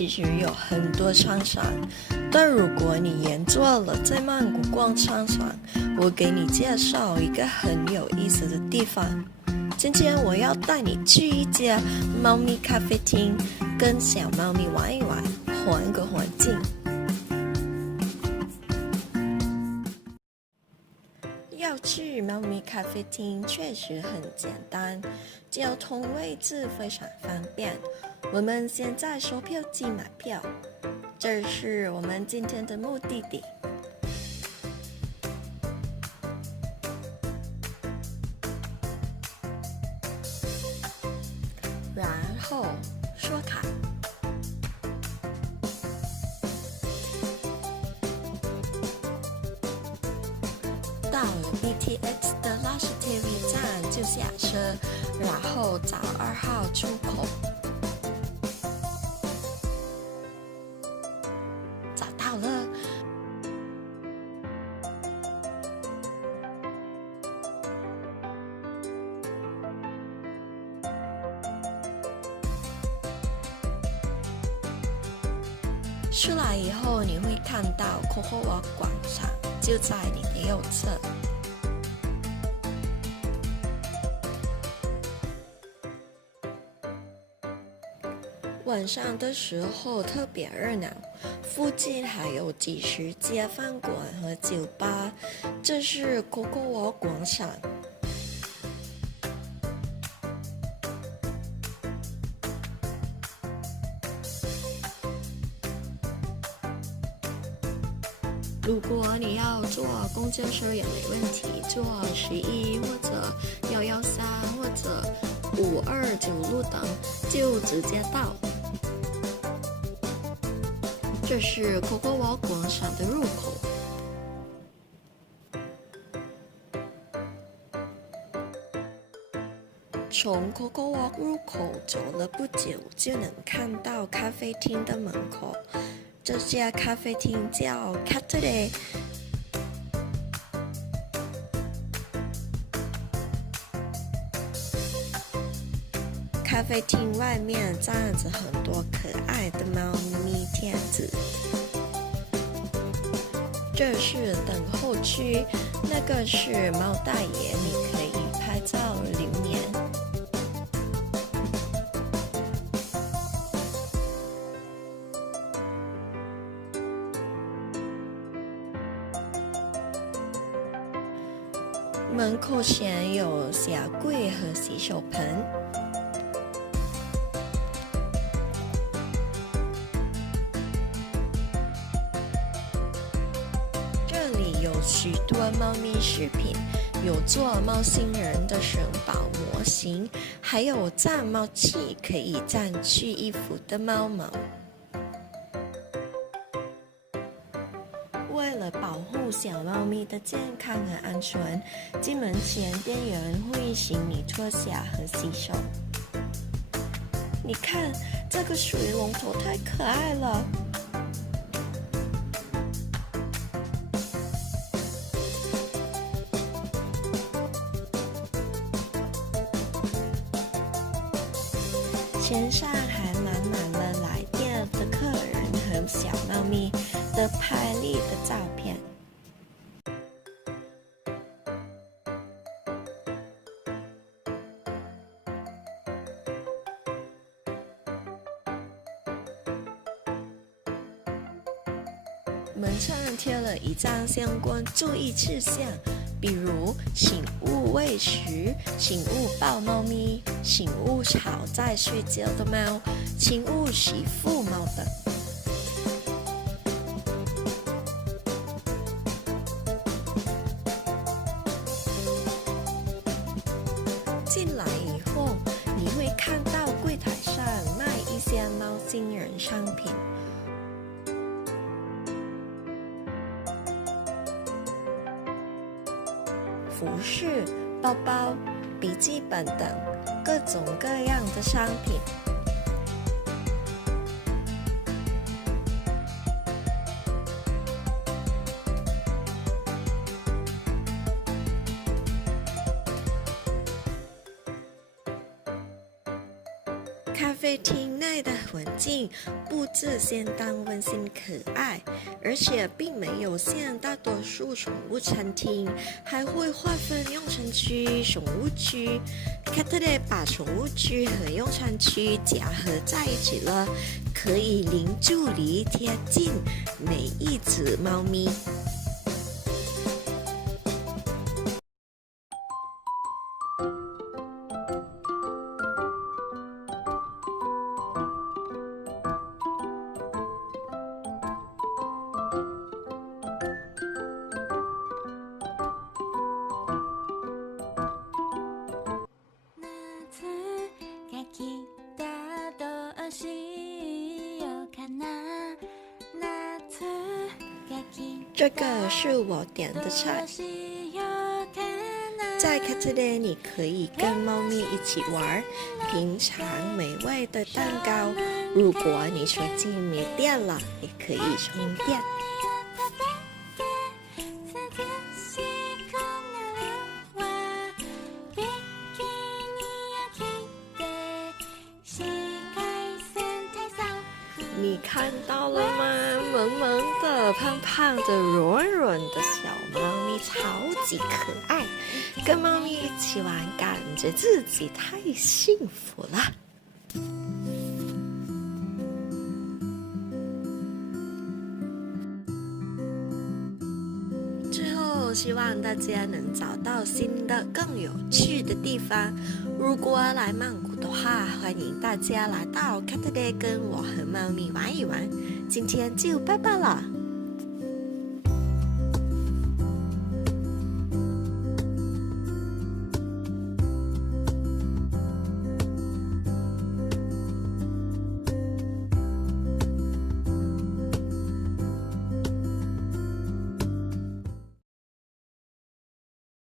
其实有很多商场，但如果你沿坐了在曼谷逛商场，我给你介绍一个很有意思的地方。今天我要带你去一家猫咪咖啡厅，跟小猫咪玩一玩，换个环境。要去猫咪咖啡厅确实很简单，交通位置非常方便。我们先在售票机买票，这是我们今天的目的地。然后刷卡。到了 BTX 的拉什铁路站就下车，然后找2号出口。找到了。出来以后，你会看到 Coco Walk 广场，就在你的右侧。晚上的时候特别热闹，附近还有几十家饭馆和酒吧。这是 Coco Walk 广场。如果你要坐公交车也没问题，坐11或者113或者529路等就直接到。这是 Coco Walk 广场的入口。从 Coco Walk 入口走了不久，就能看到咖啡厅的门口。这家咖啡厅叫 Cathay。咖啡厅外面站着很多可爱的猫咪贴纸。这是等候区，那个是猫大爷，你可以拍照留念。门口前有小柜和洗手盆。这里有许多猫咪饰品，有做猫星人的神宝模型，还有蘸猫器可以蘸去衣服的猫毛。为了保护小猫咪的健康和安全，进门前店员会请你脱下和洗手。你看，这个水龙头太可爱了。线上还满了来店的客人和小猫咪的拍立的照片。门上贴了一张相关注意事项，比如请勿喂食，请勿抱猫咪，请勿吵在睡觉的猫，请勿洗护猫等。进来以后，你会看到柜台上卖一些猫星人商品。服饰、包包、笔记本等各种各样的商品。咖啡厅内的环境布置相当温馨可爱，而且并没有像大多数宠物餐厅还会划分用餐区、宠物区。Catday 把宠物区和用餐区结合在一起了，可以零距离贴近每一只猫咪。这个是我点的菜，在 Catday 你可以跟猫咪一起玩，品尝美味的蛋糕。如果你手机没电了，也可以充电。你看到了吗？萌萌的、胖胖的、软软的小猫咪，超级可爱。跟猫咪一起玩，感觉自己太幸福了。最后，希望大家能找到新的、更有趣的地方。如果来曼谷的话，欢迎大家来到 Catday 跟我和猫咪玩一玩。今天就拜拜了。